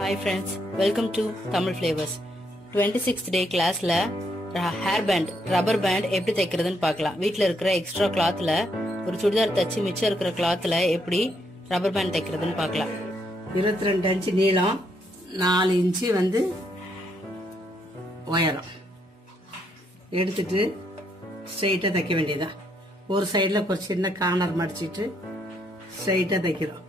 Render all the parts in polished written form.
Hi friends, welcome to Tamil Flavors. 26th day classல hair band, rubber band எப்படி தைக்கிறதுன்னு பார்க்கலாம். வீட்ல இருக்கிற எக்ஸ்ட்ரா கிளாத்ல ஒரு சுடிதார் தச்சு மிச்சம் இருக்கிற கிளாத்ல எப்படி ரப்பர் பேண்ட் தைக்கிறதுன்னு பார்க்கலாம். 22 இன்ச் நீளம், 4 இன்ச் வந்து உயரம் எடுத்துட்டு ஸ்ட்ரைட்டா தைக்க வேண்டியதான். ஒரு சைடுல ஒரு சின்ன கார்னர் மடிச்சிட்டு ஸ்ட்ரைட்டா தைக்கிறோம்.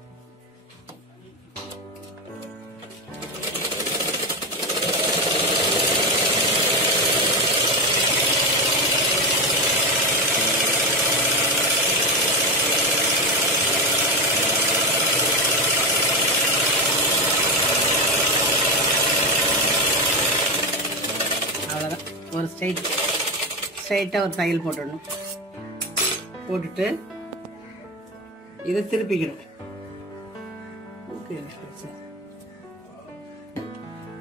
அவ்வளோதான். ஒரு ஸ்ட்ரைட்டாக ஒரு தையல் போட்டுடணும். போட்டுட்டு இதை திருப்பிக்கணும்.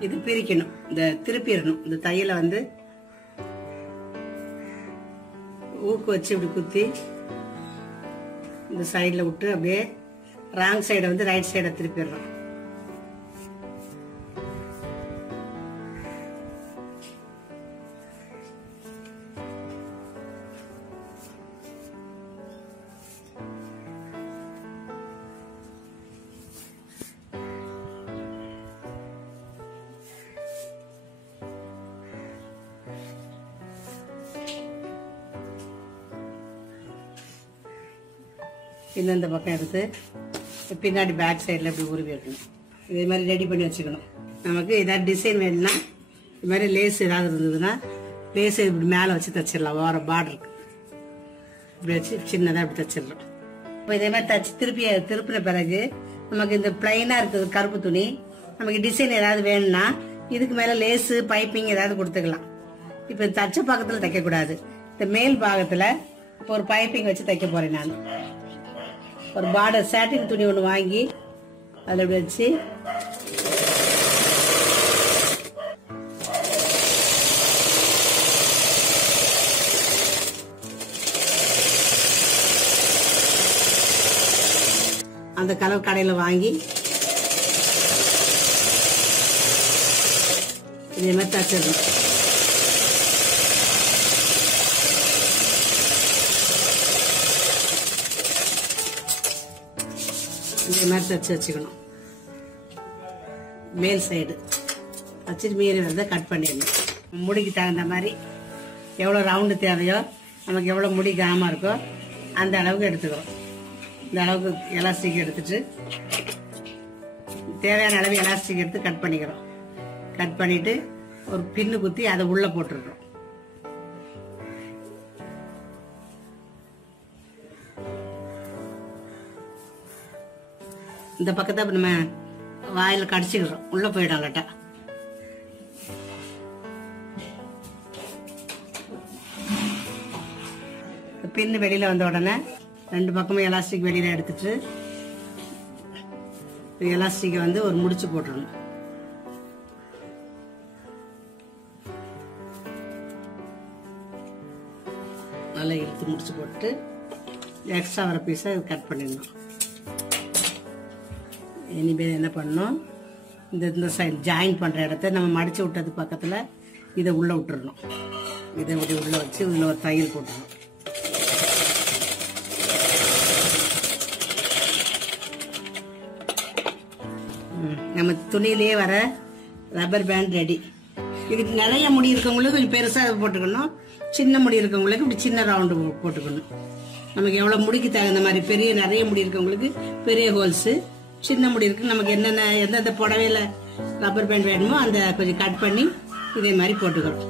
இது பிரிக்கணும். இந்த திருப்பிடணும். இந்த தையலை வந்து ஊக்கு வச்சு இப்படி குத்தி இந்த சைடில் விட்டு அப்படியே ராங் சைடை வந்து ரைட் சைடை திருப்பிடுறோம். இந்த பக்கம் எடுத்து பின்னாடி பேக் சைடில் இப்படி உருவி வைக்கணும். இதே மாதிரி ரெடி பண்ணி வச்சுக்கணும். நமக்கு ஏதாவது டிசைன் வேணும்னா இது மாதிரி லேஸ் ஏதாவது இருந்ததுன்னா லேஸ் இப்படி மேலே வச்சு தைச்சிடலாம். ஓர பார்டருக்கு இப்படி வச்சு சின்னதாக இப்படி தைச்சிடலாம். இப்போ இதே மாதிரி தச்சு திருப்பின பிறகு நமக்கு இந்த பிளைனாக இருக்குது கருப்பு துணி, நமக்கு டிசைன் ஏதாவது வேணும்னா இதுக்கு மேலே லேஸு பைப்பிங் ஏதாவது கொடுத்துக்கலாம். இப்போ தச்ச பாகத்தில் தைக்கக்கூடாது. இந்த மேல் பாகத்தில் இப்போ ஒரு பைப்பிங் வச்சு தைக்க போகிறேன். நான் ஒரு பார்டர் சாட்டின் துணி ஒன்று வாங்கி அதில் இப்படி வச்சு அந்த கலர் கடையில் வாங்கி இதே மாதிரி தச்சிடணும். இதே மாதிரி தச்சு வச்சுக்கணும். மேல் சைடு வச்சுட்டு மீறி வந்து கட் பண்ணிடணும். முடிக்கு தகுந்த மாதிரி எவ்வளோ ரவுண்டு தேவையோ, நமக்கு எவ்வளோ முடி கனமாக இருக்கோ அந்த அளவுக்கு எடுத்துக்கிறோம். இந்த அளவுக்கு எலாஸ்டிக் எடுத்துட்டு தேவையான அளவு எலாஸ்டிக் எடுத்து கட் பண்ணிக்கிறோம். கட் பண்ணிட்டு ஒரு பின்னு குத்தி அதை உள்ள போட்டுருக்கோம். இந்த பக்கத்தை நம்ம வாயில கடிச்சுக்கிறோம், உள்ள போயிடும் கட்டா. பின்னு வெளியில வந்த உடனே ரெண்டு பக்கமும் எலாஸ்டிக் வெளியில எடுத்துட்டு எலாஸ்டிக்கை வந்து ஒரு முடிச்சு போட்டுடணும். நல்லா இழுத்து முடிச்சு போட்டு எக்ஸ்ட்ரா வர பீஸை கட் பண்ணிடணும். இனிமேல் என்ன பண்ணணும், இந்த சைடு ஜாயின் பண்ணுற இடத்த நம்ம மடிச்சு விட்டது பக்கத்தில் இதை உள்ளே விட்டுறணும். இதை இப்படி உள்ளே வச்சு இதில் ஒரு தையல் போட்டுடணும். நம்ம துணியிலேயே வர ரப்பர் பேண்ட் ரெடி. இதுக்கு நிறைய முடி இருக்கவங்களுக்கு கொஞ்சம் பெருசாக போட்டுக்கணும், சின்ன முடி இருக்கவங்களுக்கு இப்படி சின்ன ரவுண்டு போட்டுக்கணும். நமக்கு எவ்வளோ முடிக்கு தகுந்த மாதிரி நிறைய முடி இருக்கவங்களுக்கு பெரிய ஹோல்ஸு, சின்ன முடி இருக்கு நமக்கு எந்தெந்த புடவையில ரப்பர் பேண்ட் வேணுமோ அந்த கொஞ்சம் கட் பண்ணி இதே மாதிரி போட்டுக்கிறோம்.